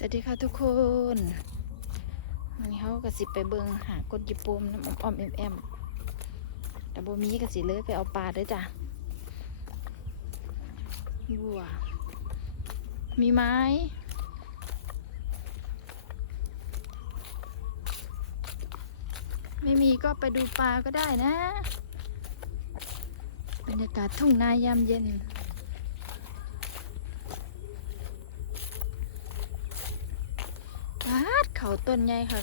สวัสดีค่ะทุกคนวันนี้เขาก็สิไปเบิงหากดญี่ปุ่มน้ำอมอมแอมแอมแต่โบมีก็สิเลยไปเอาปลาด้อจ้ะบัว มีไม้ ไม่มีก็ไปดูปลาก็ได้นะ บรรยากาศทุ่งนายามเย็น วาด เขาต้นใหญ่ค่ะ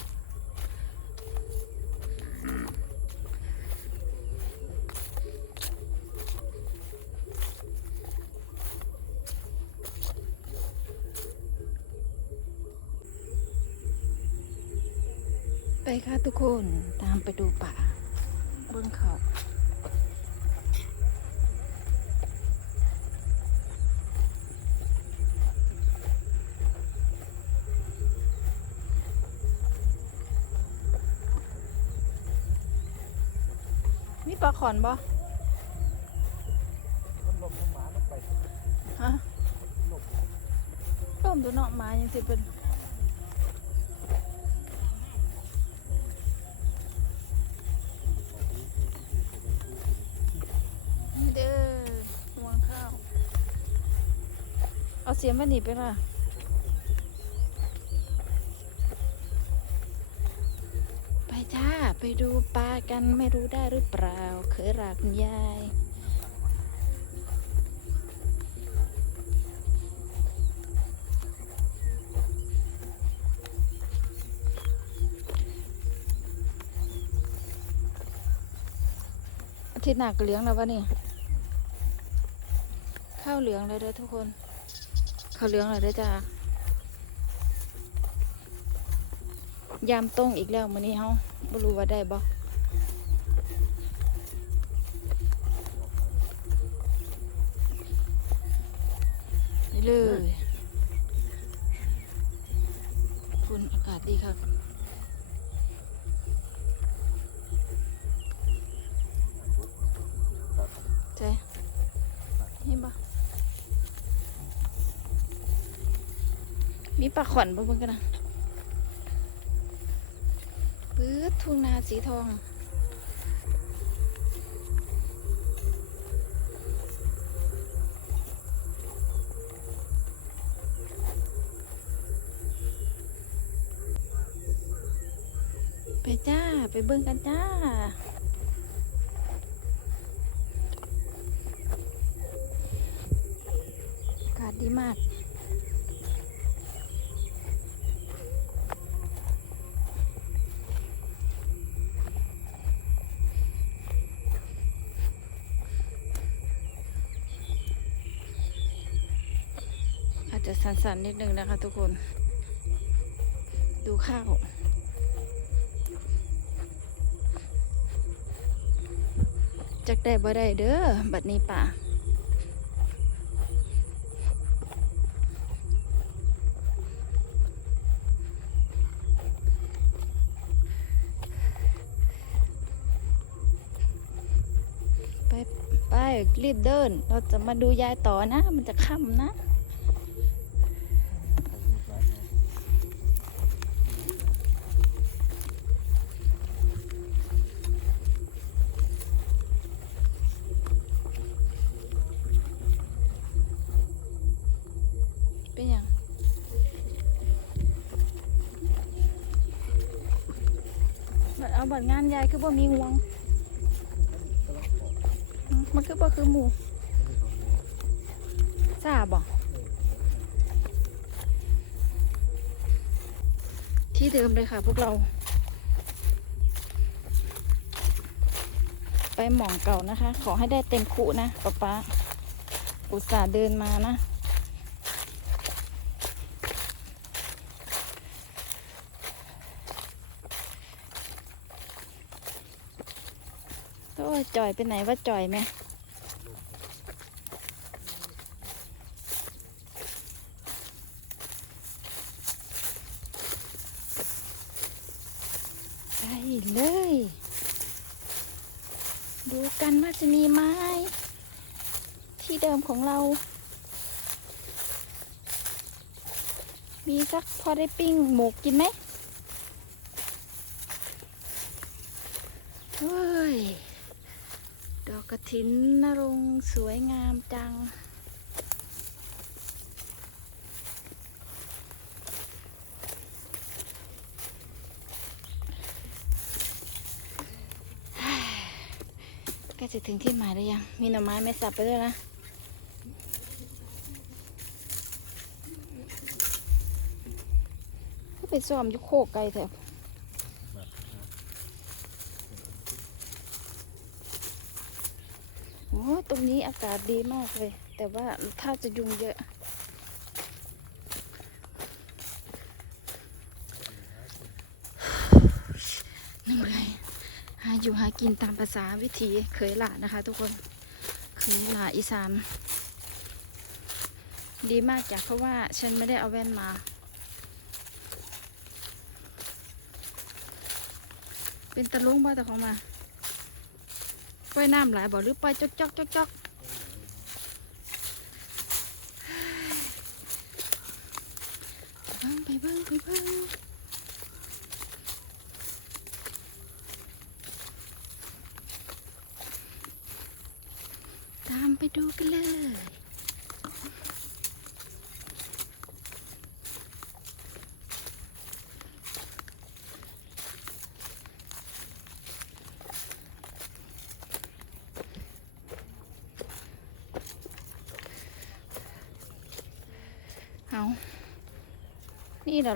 ไปค่ะทุกคนตามไปดูป่าบนเขา ขอนบ่มันลมมันหมาลงไปฮะหลมร่มตัวเนาะมายังสิเป็นนี่เด้อห่วงข้าว เอาเสียมไปหนีไปล่ะ ดูปลากันไม่รู้ได้หรือเปล่า เคยรักคุณยายอาทิตย์หนักเหลืองแล้ววะนี่ ข้าวเหลืองเลยเด้อทุกคน ข้าวเหลืองเลยเด้อจ้ายามต้งอีกแล้วมื้อนี้เฮา บ่รู้ว่าได้บ่เลยคุณอากาศดีครับใช่เห็นปะมีปลาขวัญบ่เบิ่งกันนะ ปื๊ดทุ่งนาสีทองไปจ้า ไปเบิ่งกันจ้า อากาศดีมาก จะสั่นๆนิดนึงนะคะทุกคน ดูข้าวจักได้บ่ได้เด้อบัดนี้ป่าไปไปรีบเดิน เราจะมาดูยายต่อนะ มันจะค่ำนะ บัดเอาบัดงานยายคือบ่มีงวงมมันคือบ่คือหมูทราบบ่ที่เดิมเลยค่ะพวกเรา ไปหมองเก่านะคะ ขอให้ได้เต็มคุนะป๊าป๊าอุตส่าห์เดินมานะ จ่อยไปไหนว่าจ่อยไหมไปเลย ดูกันว่าจะมีไม้ ที่เดิมของเรา มีสักพอได้ปิ้งหมูกินไหมเฮ้ย ถินนรงสวยงามจังใกล้จะถึงที่หมายแล้วยัง มีหน่อไม้ไม่สับไปด้วยนะก็ไปซ้อมยุโคกไกลแถบโอ้ยตรงนี้อากาศดีมากเลย แต่ว่าถ้าจะยุงเยอะเหนื่อยหาอยู่หากินตามภาษาวิถีเคยหลานะคะ ทุกคนเคยหลาอีสานดีมากจ้ะเพราะว่าฉันไม่ได้เอาแว่นมาเป็นตะลุงบ่แต่ของมาปล่อยน้ำหลายบ่หรือปล่อยจอกจอกจอกจอก ไปเบิ้งไปบ้างไปบ้างตามไปดูกันเลย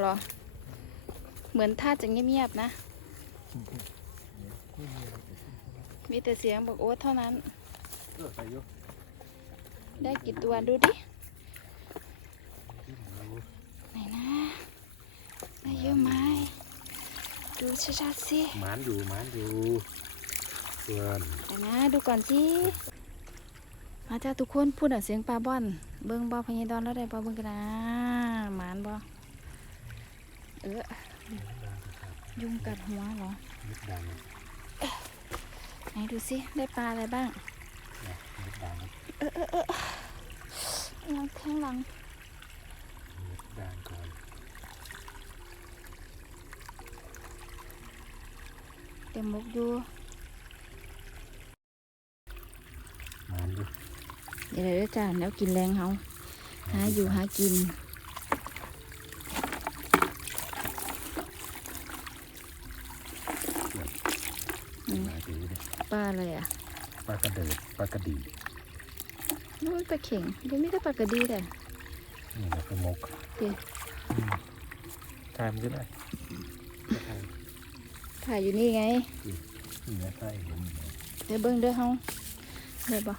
เหรอ เหมือนท่าจะเงียบๆนะ มีแต่เสียงบอกโอ๊ตเท่านั้นเออใส่อยุได้กี่ตัวดูดิ ไหนนะ ได้เยอะไหม ดูชัดๆสิหมานอยู่หมานอยู่ส่วนเดี๋ยวนะ ดูก่อนสิมาจ้าทุกคนพูดเสียงปลาบ่อน เบิ้งบ่พญดอนแล้วได้บ่เบิ้งกันนะหมานบ่ เออยุงกัดหัวเหรอมิดดังไหนดูสิได้ปลาอะไรบ้างนะมิดดังยังแทงหลังมิดดังก่อนเต็มมกอยู่หมานอยู่เดี๋ยวเดี๋ยวจ้าแล้วกินแรงเฮาหาอยู่หากิน อืม หมานอยู่เลย ปลาอะไรอะปลากระเดิดปลากระดีนี่มันปลาเข่งเดี๋ยวนี้ก็ปลากระดีแต่นี่นะเป็นมกเดี๋ยวทายมันก็ได้ทายถ่ายอยู่นี่ไงนี่นะทายเห็นอยู่นะเดี๋ยวเบิ้งเด้อเฮาเดี๋ยวบ่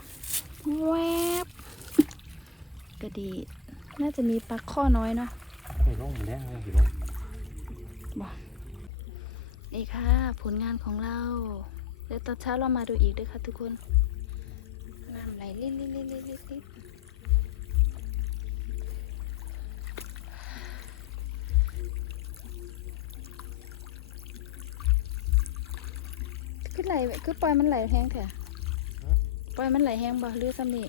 แวบกระดี น่าจะมีปลาข้อน้อยเนาะไอ้ลงมาแล้วไอ้ลงนี่ค่ะ ผลงานของเราเดี๋ยวตอนเช้าเรามาดูอีกด้วยค่ะทุกคน น้ำไหลลิดลิดลิดลิดลิดลิดคือไหลคือปล่อยมันไหลแห้งเถอะปล่อยมันไหลแห้งบ่หรือซ้ำนี่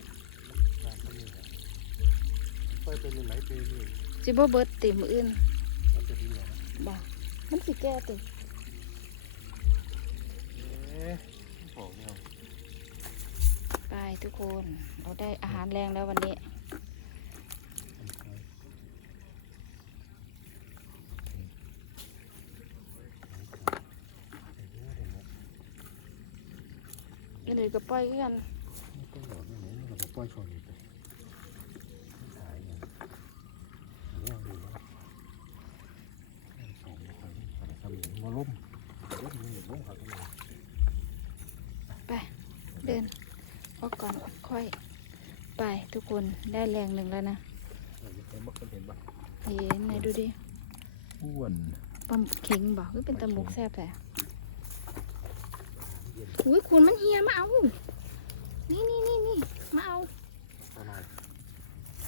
ไปเป็นไหลไปเรื่อยสิบ่เบิดติมออื่นมันจะดีเหรอนะบ่มันสิแก้ติ เอ๊ะบอกไม่เอา ไป ทุกคน เราได้อาหารแรงแล้ววันนี้เดี๋ยวก็ปล่อยกันไม่ต้องบปล่อยชนไปมาล้มล้มหักเลยเดิน ออกก่อนค่อยไปทุกคนได้แรงหนึ่งแล้วนะเห็นบ้างเห็นบ้างเห็นไหนดูดิอ้วนปลาเข็งบอกว่าเป็นตะมุกแซ่บแต่อุ้ยคุณมันเฮียมาเอา นี่นี่นี่นี่มาเอาประมาณ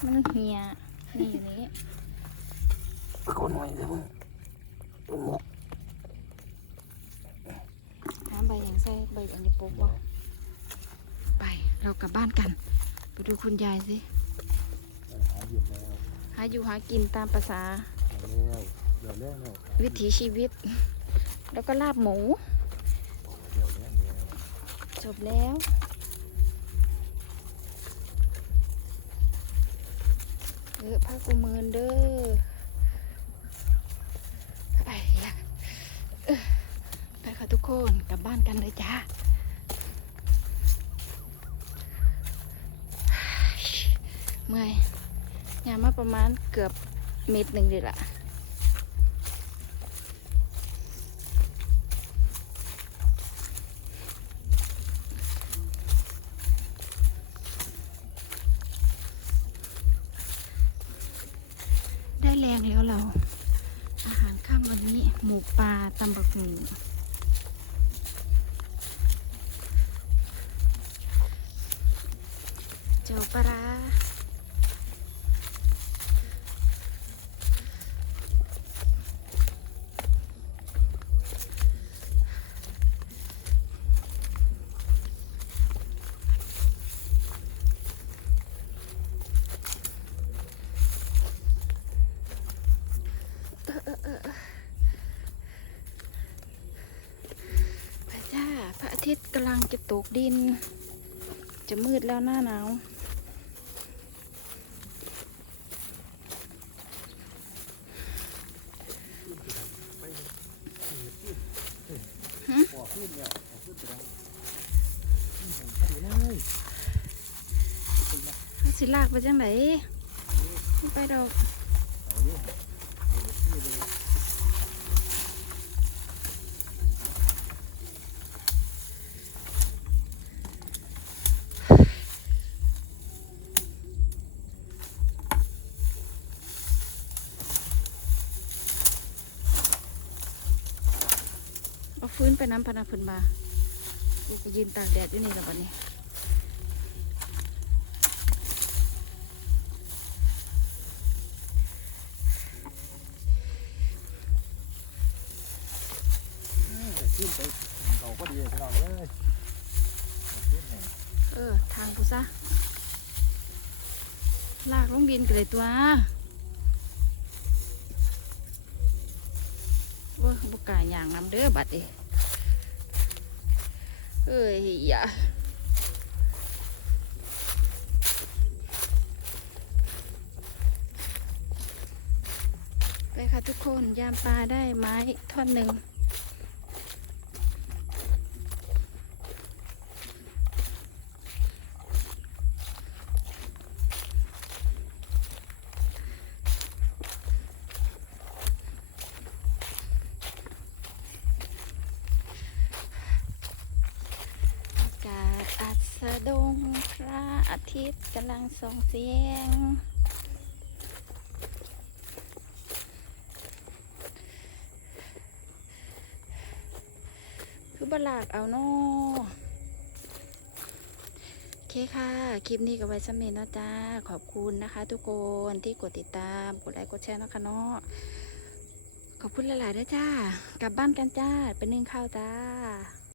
มันเฮียนี่อยู่นี่ตะโกนหน่อยเดี๋ยวมึงเป็นหมกน้ำใบอย่างใส่ใบอันนี้ปุ๊บบอกไป เรากลับบ้านกัน ไปดูคุณยายสิหาหยุดแล้วหาอยู่หากินตามภาษาดี๋ยวแรกเนาะวิถีชีวิต แล้วก็ลาบหมูจบแล้วเออผ้ากูมืนเด้อไปละเออไปค่ะทุกคนกลับบ้านกันเลยจ้า เมื่อยยามมา ประมาณเกือบเมตรหนึ่งเลยล่ะได้แรงแล้วเรา อาหารข้ามวันนี้ หมูปลาตำบักหมูเจ้าปลาร้าพระจ้า พระอา ทิตย์กำลังจะตกดิน จะมืดแล้วหน้าหนาวออกขึ้นเนี่ยออกไปแล้วนี่ผมพอดีเลยเขาสิลากไปจังไหนไม่ไปดอก เอาอยู่เอาอยู่เลย เอาฟื้น ไปน้ำพนาพื้นมาลูกก็ยืนตากแดดอยู่นี่แล้วบัดนี้ขึ้นไปเขาก็ดีพี่น้องเลยขึ้นแห่งเออ ทางกูซะ ลากลงดินกันเลยตัวว่าบุกกล้าอย่างน้ำเด้อบัดเอ เอ้ยอย่าไปค่ะทุกคนยามปลาได้ไม้ท่อนหนึ่ง อากาศอัสดงพระอาทิตย์ กำลังส่งเสียง คือบลากเอาเนาะโอเคค่ะ คลิปนี้ก็ไว้สำเร็จนะจ้า ขอบคุณนะคะทุกคนที่กดติดตาม กดไลค์ กดแชร์นะคะเนาะ ขอบคุณหลายๆด้วยจ้า กลับบ้านกันจ้า เป็นนึ่งข้าวจ้า